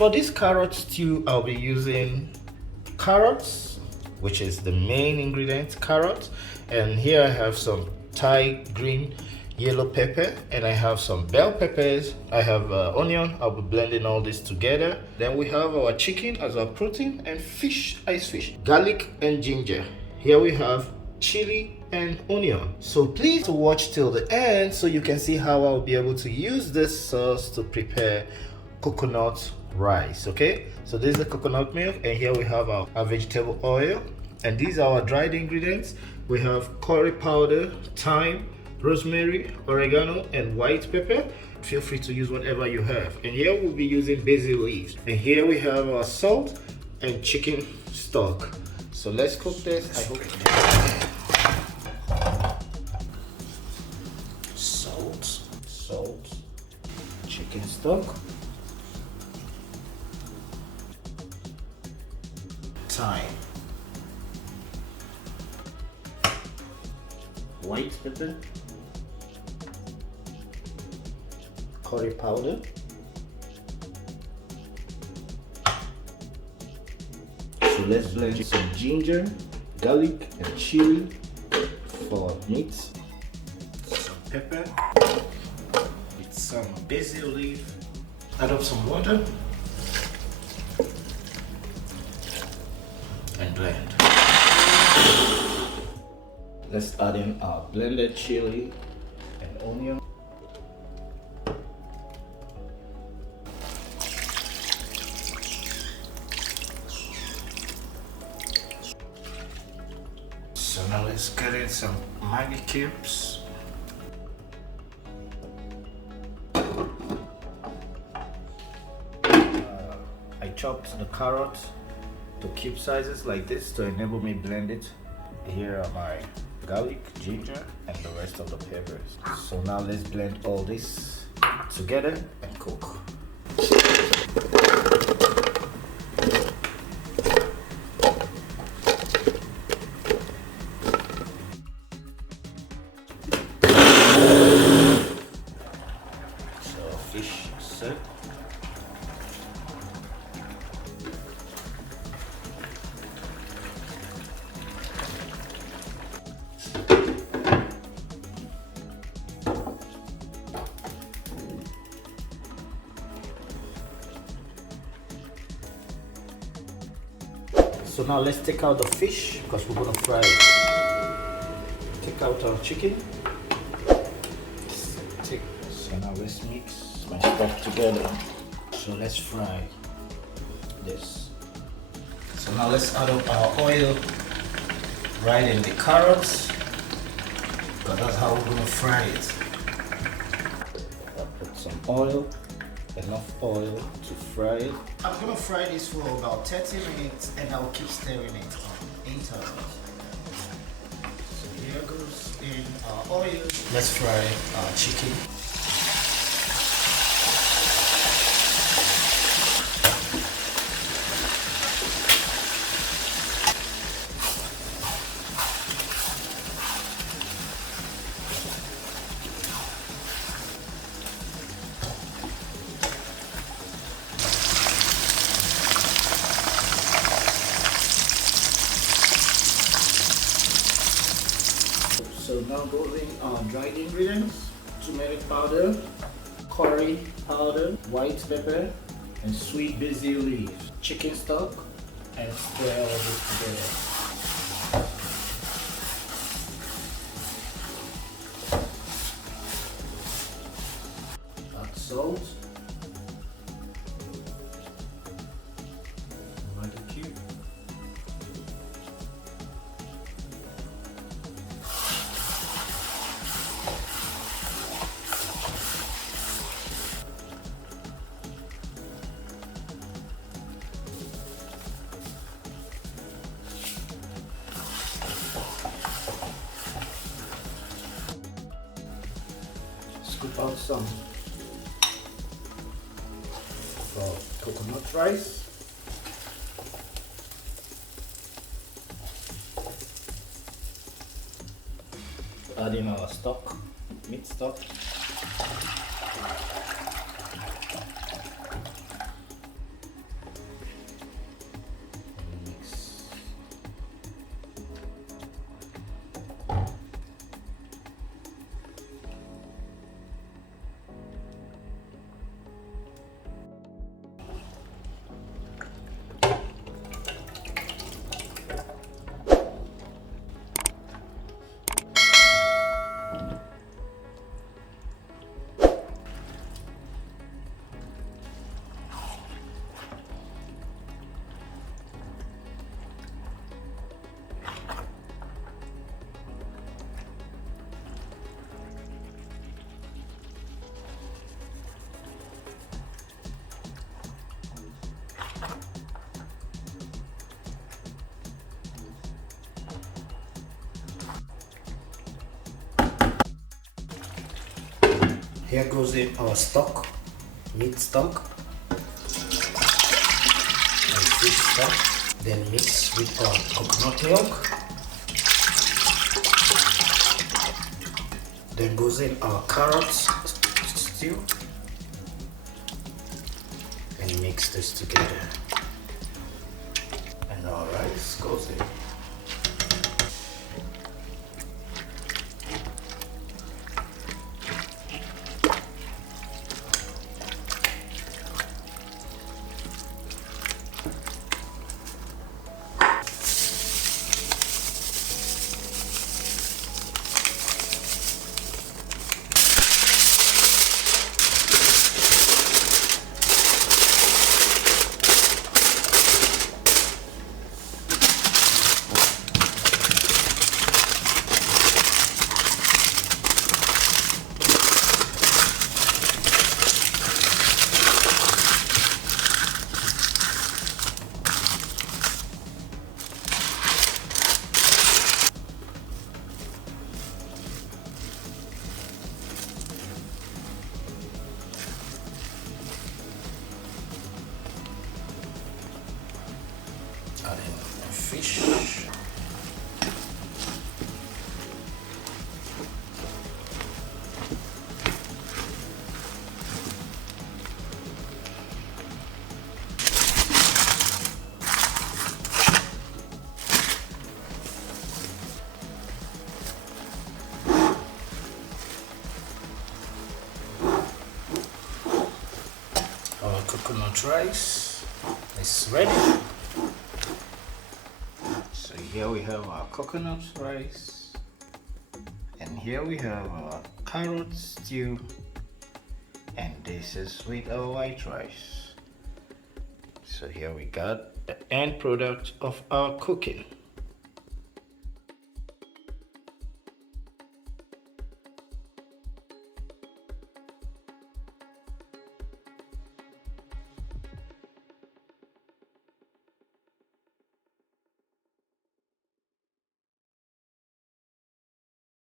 For this carrot stew, I'll be using carrots, which is the main ingredient, carrot. And here I have some Thai green yellow pepper, and I have some bell peppers. I have onion. I'll be blending all this together. Then we have our chicken as our protein, and fish, ice fish, garlic and ginger. Here we have chili and onion. So please watch till the end so you can see how I'll be able to use this sauce to prepare coconut rice. Okay, so this is the coconut milk, and here we have our vegetable oil, and these are our dried ingredients. We have curry powder, thyme, rosemary, oregano, and white pepper. Feel free to use whatever you have. And here we'll be using basil leaves. And here we have our salt and chicken stock. So let's cook this. I hope salt, chicken stock, thyme, white pepper, curry powder, so let's blend some ginger, garlic and chili for meat, some pepper, with some basil leaf, add up some water and blend. Let's add in our blended chili and onion. So now let's get in some MAGGIE cubes. I chopped the carrot to cube sizes like this to enable me blend it. Here are my garlic, ginger, and the rest of the peppers. So now let's blend all this together and cook. So fish set. So now let's take out the fish because we're gonna fry it. Take out our chicken. So now let's mix my stuff together. So let's fry this. So now let's add up our oil right in the carrots, because that's how we're gonna fry it. I'll put some oil. Enough oil to fry it. I'm gonna fry this for about 30 minutes and I'll keep stirring it on intervals. So here goes in our oil. Let's fry our chicken. So now goes in our dried ingredients: turmeric powder, curry powder, white pepper, and sweet basil leaves, chicken stock, and stir all of this together. Add salt, MAGGIE cube. Scoop out some coconut rice. Add in our stock, meat stock. Here goes in our stock, meat stock and fish stock. Then mix with our coconut milk. Then goes in our carrots stew and mix this together. And our rice goes in. Adding fish. Our coconut rice is ready. So here we have our coconut rice, and here we have our carrot stew, and this is with our white rice. So here we got the end product of our cooking.